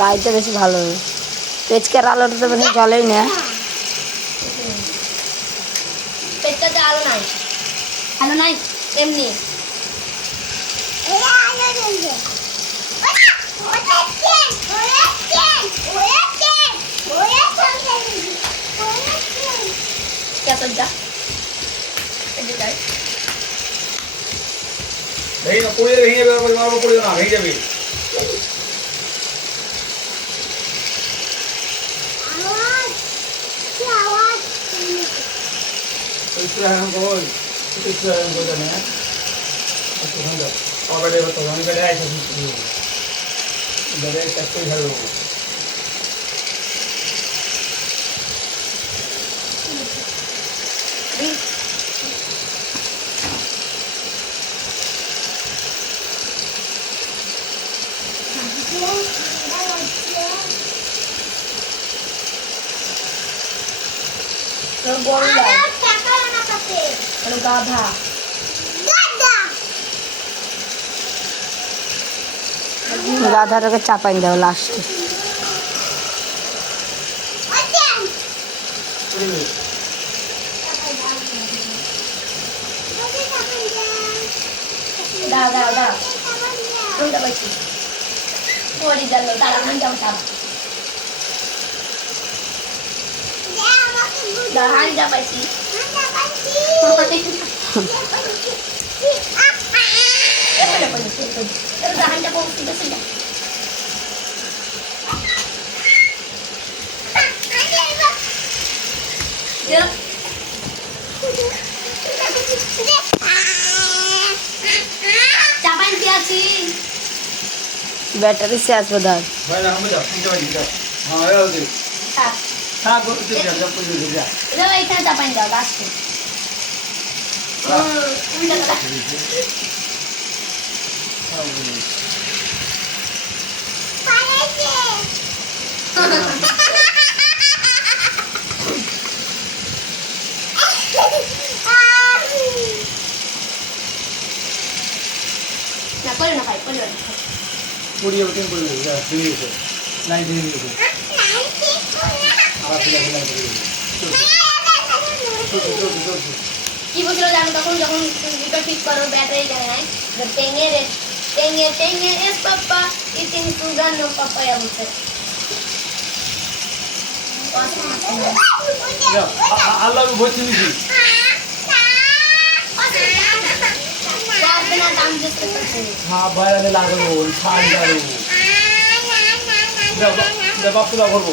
রাইতে বেশি ভালো হবে। পেঁচকার আলোটা তো বেশি জলেই না। পেঁচকাতে আলো নাই, আলো নাই এমনি। ভেঙে যাবে, ভেঙে যাবে। istirahat koi istirahat koi dan ya aku hendak apa dia betul kami pada aja sih dari satu halo গাধা গাধাটাকে চাপাই দাও লাস্টে। দাও দাও দাও কোনটা পাইছি ওরি গেল তারা নাম যাও তারা দাও হান যা পাইছি ব্যাটারি শেষ বোধহয়। এখানে চাপাই দাও লাস্টে না করে না ভাই করে না পুড়িয়ে ওঠেন করে যা দিয়ে দিয়েছে লাইন দিয়ে দিয়েছে আবার ফিলা ফিলা করে কি বলছিল জানো তখন যখন দুটো ঠিক করো ব্যাটারি জানে নাই টেঙে টেঙে টেঙে এস পাপ্পা ইতিন সুগানো পাপায়া বলছে আল্লাহ বলছি নাকি হ্যাঁ বাইরে লাগাবো ছাড় যাবো বাপ তোলা করবো